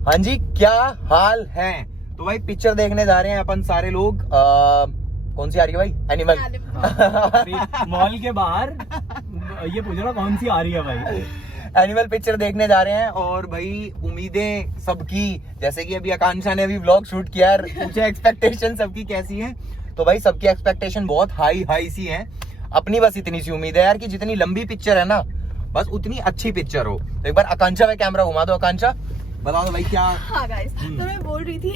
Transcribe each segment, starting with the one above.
हाँ जी, क्या हाल है? तो भाई पिक्चर देखने जा रहे हैं अपन सारे लोग। कौन सी आ रही है भाई? एनिमल। मॉल के बाहर ये पूछ रहा कौन सी आ रही है भाई? एनिमल पिक्चर देखने जा रहे हैं। और भाई उम्मीदें सबकी, जैसे कि अभी आकांक्षा ने अभी व्लॉग शूट किया, मुझे एक्सपेक्टेशन सबकी कैसी है? तो भाई सबकी एक्सपेक्टेशन बहुत हाई हाई सी है। अपनी बस इतनी सी उम्मीद है यार कि जितनी लंबी पिक्चर है ना, बस उतनी अच्छी पिक्चर हो। तो एक बार आकांक्षा में कैमरा घुमा दो। आकांक्षा बता दो भाई क्या। हाँ गाइस, तो मैं बोल रही थी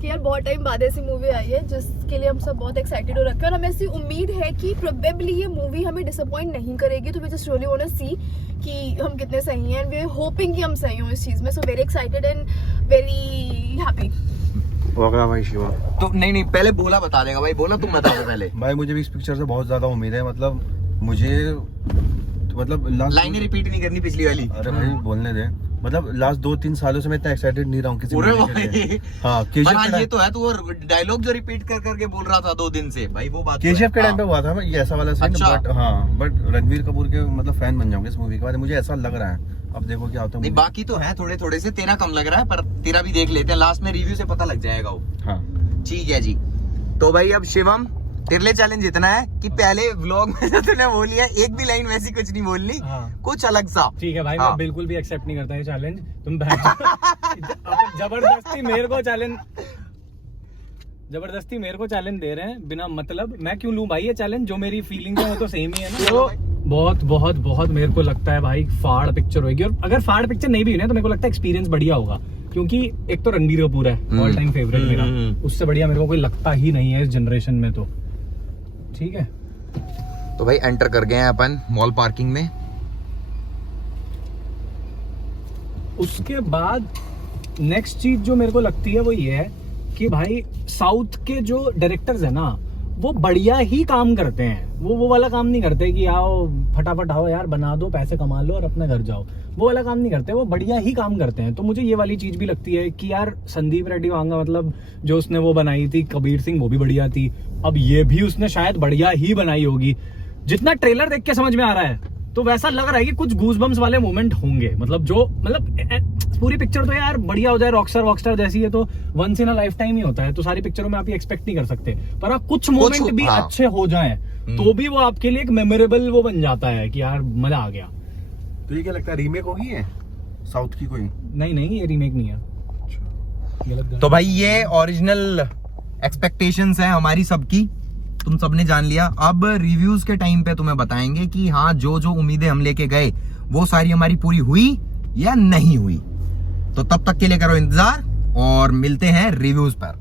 कि यार बहुत टाइम बाद ऐसी मूवी आई है जिसके लिए हम सब बहुत एक्साइटेड हो रखे हैं और हमें ऐसी उम्मीद है कि प्रोबेबली ये मूवी हमें डिसअपॉइंट नहीं करेगी। तो we just really want to see कि हम कितने सही हैं एंड वी आर होपिंग कि हम सही हो इस चीज में। So very excited and very happy. होगा भाई शिवा। तो नहीं पहले बोला बता देगा भाई। बोला तुम बता दो पहले। भाई मुझे भी इस पिक्चर से बहुत ज्यादा उम्मीद है। मुझे लाइनें रिपीट नहीं करनी पिछली वाली। अरे भाई बोलने दे। लास्ट 2-3 सालों से मैं इतना एक्साइटेड नहीं रहा हूँ किसी मूवी के लिए। हाँ, ये तो है। तू डायलॉग जो रिपीट कर करके बोल रहा था 2 दिन से भाई, वो बात केजीएफ के टाइम पे हुआ था मैं ये ऐसा वाला सीन। अच्छा। बट रणवीर कपूर के फैन बन जाऊंगे इस मूवी के बाद, मुझे ऐसा लग रहा है। अब देखो क्या होता है। बाकी तो है थोड़े थोड़े से। तेरा कम लग रहा है पर तेरा भी देख लेते हैं, लास्ट में रिव्यू से पता लग जाएगा वो। हाँ ठीक है जी। तो भाई अब शिवम तेरे लिए चैलेंज इतना है कि पहले व्लॉग में जो तूने बोली है एक भी लाइन वैसी कुछ नहीं बोलनी। हाँ। कुछ अलग सा। ठीक है भाई। हाँ। मैं बिल्कुल भी एक्सेप्ट नहीं करता ये चैलेंज। तुम जबरदस्ती मेरे को चैलेंज दे रहे हैं बिना मतलब। मैं क्यों लूं भाई ये चैलेंज? जो मेरी फीलिंग है वो तो सेम ही है ना। तो बहुत बहुत बहुत मेरे को लगता है भाई फाड़ पिक्चर होगी। और अगर फाड़ पिक्चर नहीं भी हुई ना तो मेरे को लगता है एक्सपीरियंस बढ़िया होगा, क्योंकि एक तो रणबीर कपूर है ऑल टाइम फेवरेट मेरा। उससे बढ़िया मेरे को कोई लगता ही नहीं है इस जनरेशन में। तो ठीक है। तो भाई एंटर कर गए हैं अपन मॉल पार्किंग में। उसके बाद नेक्स्ट चीज जो मेरे को लगती है वो ये है कि भाई साउथ के जो डायरेक्टर्स है ना वो बढ़िया ही काम करते हैं। वो वाला काम नहीं करते कि आओ फटाफट आओ यार बना दो, पैसे कमा लो और अपने घर जाओ। वो वाला काम नहीं करते, वो बढ़िया ही काम करते हैं। तो मुझे ये वाली चीज भी लगती है कि यार संदीप रेड्डी वांगा जो उसने वो बनाई थी कबीर सिंह, वो भी बढ़िया थी। अब ये भी उसने शायद बढ़िया ही बनाई होगी। जितना ट्रेलर देख के समझ में आ रहा है तो वैसा लग रहा है कि कुछ गूजबम्स वाले मोमेंट होंगे। पूरी पिक्चर तो यार बढ़िया हो जाए, रॉकस्टार जैसी है तो once in a lifetime ही होता है। तो सारी पिक्चरों में आप ये एक्सपेक्ट नहीं कर सकते, पर कुछ मोमेंट भी अच्छे हो जाएं तो भी वो आपके लिए एक मेमोरेबल वो बन जाता है कि यार मजा आ गया। तो ये क्या लगता है रीमेक होगी है साउथ की कोई? नहीं ये रीमेक नहीं है। तो भाई ये ओरिजिनल एक्सपेक्टेशंस है हमारी सबकी, तुम सबने जान लिया। अब रिव्यूज के टाइम पे तुम्हें बताएंगे कि हाँ जो उम्मीदें हम लेके गए वो सारी हमारी पूरी हुई या नहीं हुई। तो तब तक के लिए करो इंतजार और मिलते हैं रिव्यूज पर।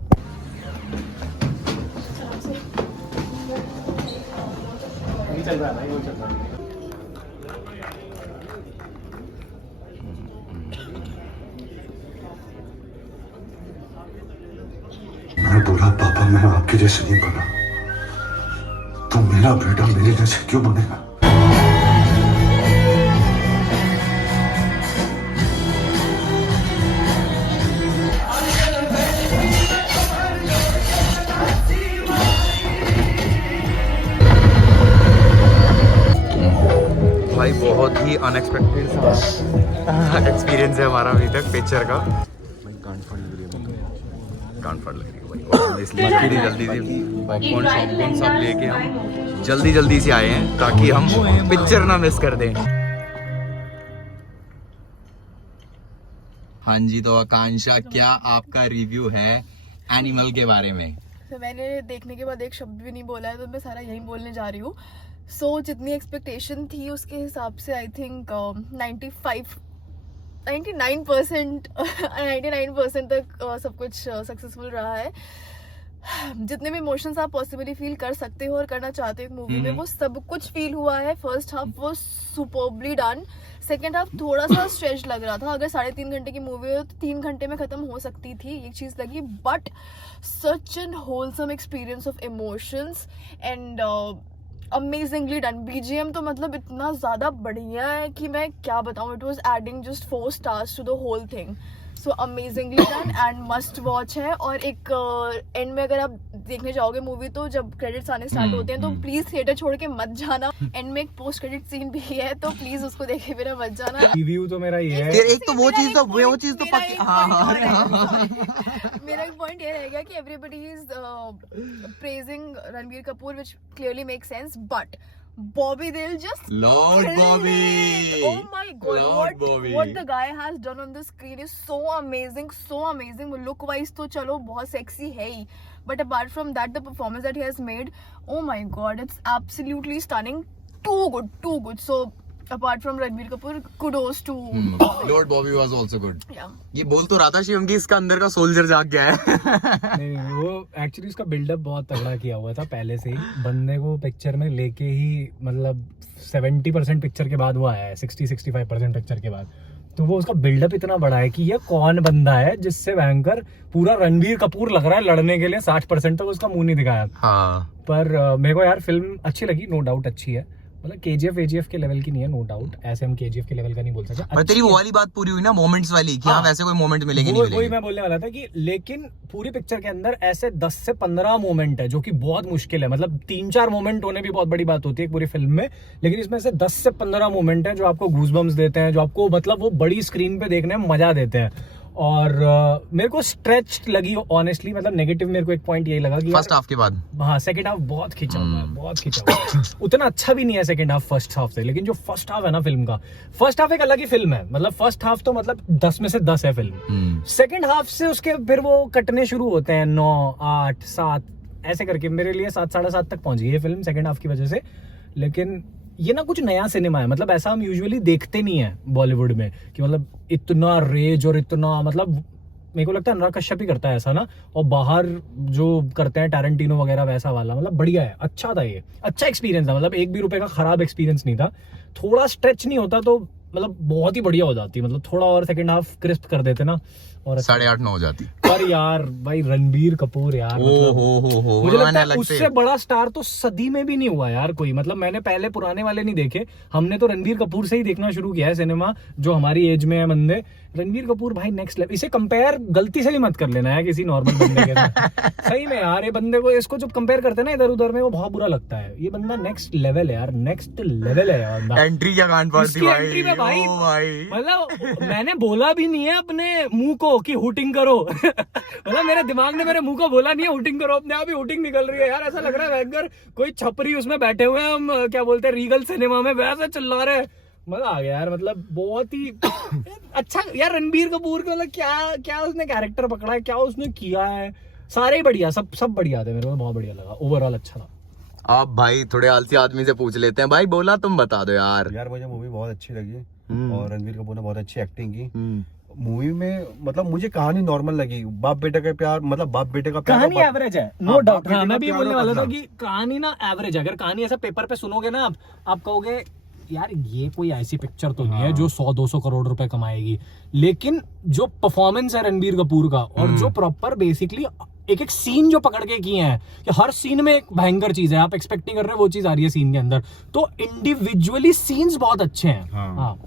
मैं बोला पापा मैं आपके जैसे नहीं बना, तो मेरा बेटा मेरे जैसे क्यों बनेगा? भाई बहुत ही अनएक्सपेक्टेड सा एक्सपीरियंस है हमारा अभी तक पिक्चर का। गांड फट लग रही है भाई। और इसलिए जल्दी पॉपकॉर्न सब लेके हम जल्दी से आए हैं ताकि हम पिक्चर ना मिस कर दें। हाँ जी, तो आकांक्षा क्या आपका रिव्यू है एनिमल के बारे में? तो मैंने देखने के बाद एक शब्द भी नहीं बोला है तो मैं सारा यही बोलने जा रही हूँ। सो जितनी एक्सपेक्टेशन थी उसके हिसाब से आई थिंक 99% तक सब कुछ सक्सेसफुल रहा है। जितने भी इमोशंस आप पॉसिबली फील कर सकते हो और करना चाहते हो एक मूवी में, वो सब कुछ फील हुआ है। फर्स्ट हाफ वो सुपर्बली डन। सेकेंड हाफ थोड़ा सा स्ट्रेच लग रहा था। अगर 3.5 घंटे की मूवी हो तो 3 घंटे में खत्म हो सकती थी, एक चीज लगी। But such an wholesome experience of emotions and amazingly done. BGM तो मतलब इतना ज्यादा बढ़िया है कि मैं क्या बताऊं, it was adding just 4 stars to the whole thing. So amazingly done and must watch है। और एक एंड में अगर आप देखने जाओगे मूवी तो जब क्रेडिट्स आने स्टार्ट होते हैं तो प्लीज थिएटर छोड़ के मत जाना। एंड में एक पोस्ट क्रेडिट सीन भी है तो प्लीज उसको देखे बिना मत जाना। रिव्यू तो मेरा ये है, एक तो वो चीज तो पक्की। मेरा एक पॉइंट ये रहेगा कि everybody is praising Ranbir Kapoor which clearly make sense, but Bobby Deol just Lord killed Bobby. it. Oh my god, Lord Bobby. what the guy has done on the screen is so amazing, so amazing. Look wise तो चलो बहुत sexy है ही, but apart from that the performance that he has made, oh my god, it's absolutely stunning. Too good. So apart from Ranbir Kapoor, kudos to Lord Bobby was also good. yeah. ये बोल तो रहा था शिवम की इसका अंदर का soldier जाग गया है। नहीं वो एक्चुअली उसका बिल्डअप बहुत तगड़ा किया हुआ था पहले से ही। बंदे को पिक्चर में लेके ही मतलब 70% पिक्चर के बाद वो आया है, 60-65% पिक्चर के बाद। तो वो उसका बिल्डअप इतना बड़ा है कि ये कौन बंदा है जिससे भयंकर पूरा रणबीर कपूर लग रहा है लड़ने के लिए। 60% तक उसका मुंह नहीं दिखाया। हाँ पर मेरे को यार फिल्म अच्छी लगी, नो डाउट अच्छी है। मतलब KGF के लेवल की नहीं है, नो डाउट। ऐसे हम KGF के लेवल का नहीं बोल सकते। पर तेरी वो वाली बात पूरी हुई ना, मोमेंट्स वाली, कि हाँ वैसे कोई मोमेंट मिलेंगे नहीं वही मिलेंगे। मैं बोलने वाला था कि लेकिन पूरी पिक्चर के अंदर ऐसे 10 से 15 मोमेंट है जो कि बहुत मुश्किल है। मतलब 3-4 मोमेंट होने भी बहुत बड़ी बात होती है पूरी फिल्म में, लेकिन इसमें से 10 से 15 मोमेंट है जो आपको गूज़बम्स देते हैं, जो आपको मतलब वो बड़ी स्क्रीन पे देखने में मजा देते हैं। और मेरे को स्ट्रेच लगी ऑनेस्टली। मतलब नेगेटिव मेरे को एक पॉइंट यही लगा कि फर्स्ट हाफ के बाद हाँ सेकंड हाफ बहुत खींचा हुआ है, बहुत खींचा हुआ है। उतना अच्छा भी नहीं है सेकंड हाफ फर्स्ट हाफ से, लेकिन जो फर्स्ट हाफ है ना फिल्म का, फर्स्ट हाफ एक अलग ही फिल्म है। मतलब फर्स्ट हाफ तो मतलब 10 में से 10 है फिल्म। सेकंड हाफ से उसके फिर वो कटने शुरू होते हैं, 9, 8, 7 ऐसे करके। मेरे लिए 7, 7:30 तक पहुंच गई ये फिल्म सेकंड हाफ की वजह से। लेकिन ये ना कुछ नया सिनेमा है, मतलब ऐसा हम यूजुअली देखते नहीं है बॉलीवुड में कि मतलब इतना रेज और इतना, मतलब मेरे को लगता है अनुराग कश्यप ही करता है ऐसा ना, और बाहर जो करते हैं टैरेंटिनो वगैरह वैसा वाला। मतलब बढ़िया है, अच्छा था ये, अच्छा एक्सपीरियंस था। मतलब 1 भी रुपए का खराब एक्सपीरियंस नहीं था। थोड़ा स्ट्रेच नहीं होता तो मतलब बहुत ही बढ़िया हो जाती। मतलब थोड़ा और सेकंड हाफ क्रिस्प कर देते ना और 8:30-9 हो जाती। पर यार भाई रणबीर कपूर यार, मतलब मुझे लगता है उससे बड़ा स्टार तो सदी में भी नहीं हुआ यार कोई। मतलब मैंने पहले पुराने वाले नहीं देखे, हमने तो रणबीर कपूर से ही देखना शुरू किया है सिनेमा, जो हमारी एज में है बंदे। रणबीर कपूर भाई नेक्स्ट लेवल। इसे कंपेयर गलती से भी मत कर लेना है किसी नॉर्मल बंदे के साथ। सही में यार ये बंदे को, इसको जब कंपेयर करते हैं ना इधर उधर में, वो बहुत बुरा लगता है। ये बंदा नेक्स्ट लेवल है यार, नेक्स्ट लेवल है यार बंदा। एंट्री क्या कांड पड़ती भाई, भाई मतलब मैंने बोला भी नहीं है अपने मुंह को कि हुटिंग करो। मतलब मेरे दिमाग ने मेरे मुंह को बोला नहीं है हुटिंग करो, अपने आप ही हुटिंग निकल रही है यार। ऐसा लग रहा है अगर कोई छपरी उसमें बैठे हुए हैं, हम क्या बोलते हैं रीगल सिनेमा में, वैसे चिल्ला रहे। मजा आ गया यार। मतलब बहुत ही अच्छा यार रणबीर कपूर का। मतलब क्या उसने कैरेक्टर पकड़ा है, क्या उसने किया है, सारे ही बढ़िया, सब बढ़िया थे। मेरे को बहुत बढ़िया लगा, ओवरऑल अच्छा था। आप भाई थोड़े आलसी आदमी से पूछ लेते हैं, भाई बोला तुम बता दो यार। मुझे मूवी बहुत अच्छी लगी और रणबीर कपूर ने बहुत अच्छी एक्टिंग की मूवी में। मतलब मुझे कहानी नॉर्मल लगी, बाप बेटे का प्यार, मतलब बाप बेटे का प्यार कहानी एवरेज है, नो डाउट। हाँ, मैं भी बोलने वाला था हाँ। कि कहानी ना एवरेज है। अगर कहानी ऐसा पेपर पे सुनोगे ना आप कहोगे यार ये कोई ऐसी पिक्चर तो नहीं है जो 100-200 करोड़ रुपए कमाएगी। लेकिन जो परफॉर्मेंस है रणबीर कपूर का, और जो प्रॉपर बेसिकली एक सीन जो पकड़ के किए हैं, कि हर सीन में एक भयंकर चीज है, आप एक्सपेक्ट नहीं कर रहे, वो चीज आ रही है सीन के अंदर। तो इंडिविजुअली सीन्स बहुत अच्छे हैं। हाँ।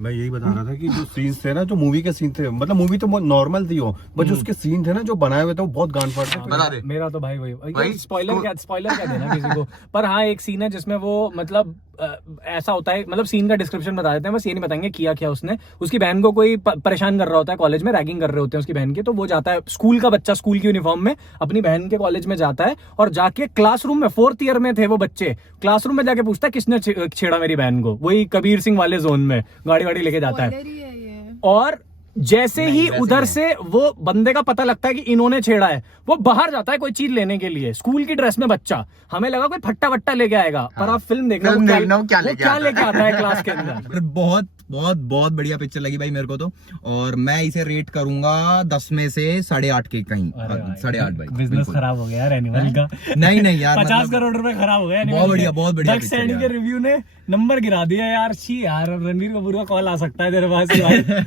मैं यही बता रहा था कि जो सीन्स थे ना, जो मूवी के सीन थे, मतलब मूवी तो नॉर्मल थी वो, बट जो उसके सीन थे ना जो बनाए हुए थे वो बहुत गांड फाड़ थे। बता दे। मेरा तो भाई वही स्पॉइलर क्या देना किसी को। पर हाँ एक सीन है जिसमें वो मतलब ऐसा होता है, मतलब सीन का डिस्क्रिप्शन बता देते हैं, बस ये नहीं बताएंगे किया क्या उसने। उसकी बहन को कोई परेशान कर रहा होता है कॉलेज में, रैगिंग कर रहे होते हैं उसकी बहन की। तो वो जाता है, स्कूल का बच्चा स्कूल की यूनिफॉर्म में अपनी बहन के कॉलेज में जाता है, और जाके क्लासरूम में 4th ईयर में थे वो बच्चे, क्लासरूम में जाके पूछता है किसने छेड़ा मेरी बहन को। वही कबीर सिंह वाले जोन में गाड़ी लेके जाता है। और जैसे ही उधर से वो बंदे का पता लगता है कि इन्होंने छेड़ा है, वो बाहर जाता है कोई चीज लेने के लिए, स्कूल की ड्रेस में बच्चा। हमें लगा कोई फट्टा वट्टा लेके आएगा, पर आप फिल्म देखना क्या लेके आता है क्लास के अंदर। बहुत बहुत बहुत बढ़िया पिक्चर लगी भाई मेरे को तो, और मैं इसे रेट करूंगा 10 में से 8.5 के कहीं, 8.5 भाई। बिजनेस खराब हो गया यार एनिमल का। नहीं यार 50 करोड़ रुपए खराब हो गया। बहुत बढ़िया दक्ष सैनी के रिव्यू ने नंबर गिरा दिया यार। छी यार, रणबीर कपूर का कॉल आ सकता है तेरे पास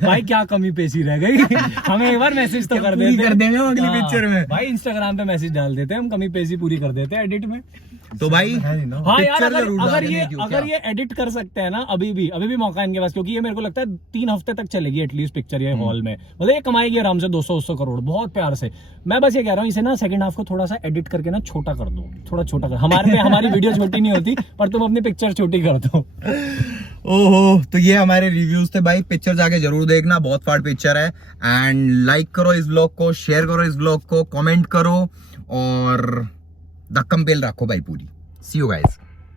भाई क्या कमी पेशी रह गई हमें एक बार मैसेज तो कर देते अगली पिक्चर में भाई, इंस्टाग्राम पे मैसेज डाल देते हैं हम, कमी पेशी पूरी कर देते हैं एडिट में। तो भाई हाँ यार, अगर ये एडिट कर सकते हैं ना अभी भी मौका है इनके पास, क्योंकि ये मेरे को लगता है 3 हफ्ते तक चलेगी एटलीस्ट पिक्चर ये हॉल में, मतलब ये कमाएगी आराम से 200 करोड़ बहुत प्यार से। मैं बस ये कह रहा हूँ इसे ना सेकंड हाफ को थोड़ा सा एडिट करके ना छोटा कर दो, थोड़ा छोटा कर, हमारी वीडियो छोटी नहीं होती पर तुम अपनी पिक्चर छोटी कर दो। ओहो, तो ये हमारे रिव्यूज थे भाई। पिक्चर जाके जरूर देखना, बहुत फाड़ पिक्चर है। एंड लाइक करो इस ब्लॉग को, शेयर करो इस ब्लॉग को, कमेंट करो और धक्कम पेल रखो भाई पूरी। सी यू गाइस।